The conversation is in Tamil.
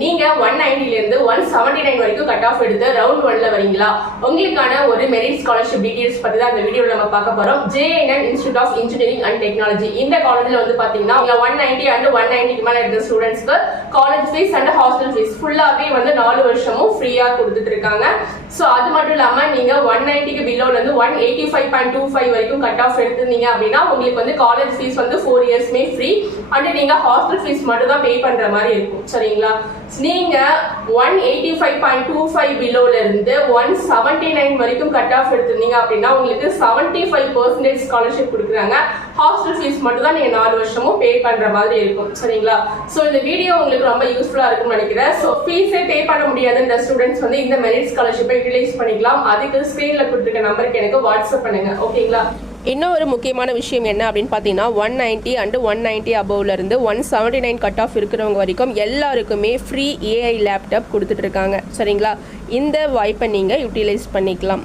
நீங்க 190 இருந்து 179 வரைக்கும் கட் ஆஃப் எடுத்து ரவுண்ட் 1ல வரீங்களா? உங்களுக்கான ஒரு மெரிட் ஸ்காலர்ஷிப் டீடைல்ஸ் பத்தி தான் இந்த வீடியோல நம்ம பார்க்க போறோம். JNN institute of engineering and technology இந்த காலேஜ்ல வந்து பாத்தீங்கன்னா 190 அண்ட் 190 மேல இருக்கிற ஸ்டூடெண்ட்ஸ்க்கு college fees and hostel fees ஃபுல்லாவே வந்து 4 வருஷமும் ஃப்ரீயா கொடுத்துட்டு இருக்காங்க. சோ அது மட்டும் இல்லாம நீங்க 190க்கு பிலோல இருந்து 185.25 வரைக்கும் கட் ஆஃப் எடுத்துருந்தீங்க அப்படின்னா உங்களுக்கு வந்து காலேஜ் ஃபீஸ் வந்து 4 இயர்ஸ்மே ஃப்ரீ அண்ட் நீங்க ஹாஸ்டல் ஃபீஸ் மட்டும் தான் பே பண்ற மாதிரி இருக்கும். சரிங்களா? நீங்க 185.25 பிலோல இருந்து 179 வரைக்கும் கட் ஆஃப் எடுத்திருந்தீங்க அப்படின்னா உங்களுக்கு 75% ஸ்காலர்ஷிப் கொடுக்குறாங்க. ஹாஸ்டல் ஃபீஸ் மட்டும் தான் நீங்க 4 வருஷமும் பே பண்ற மாதிரி இருக்கும். சரிங்களா? சோ இந்த வீடியோ உங்களுக்கு ரொம்ப யூஸ்ஃபுல்லா இருக்கும்னு நினைக்கிறேன். சோ ஃபீஸே பே பண்ண முடியாத ஸ்டூடெண்ட்ஸ் வந்து இந்த மெரிட் ஸ்காலர்ஷிப்பை யூட்டிலைஸ் பண்ணிக்கலாம். அதுக்கு ஸ்கிரீன்ல கொடுத்துருக்க நம்பருக்கு எனக்கு வாட்ஸ்அப் பண்ணுங்க. ஓகேங்களா? இன்னும் ஒரு முக்கியமான விஷயம் என்ன அப்படின்னு பார்த்தீங்கன்னா 190 அண்ட் 190 அபவ்லேருந்து 179 கட் ஆஃப் இருக்கிறவங்க வரைக்கும் எல்லாருக்குமே ஃப்ரீ AI லேப்டாப் கொடுத்துட்ருக்காங்க. சரிங்களா? இந்த வாய்ப்பை நீங்கள் யூட்டிலைஸ் பண்ணிக்கலாம்.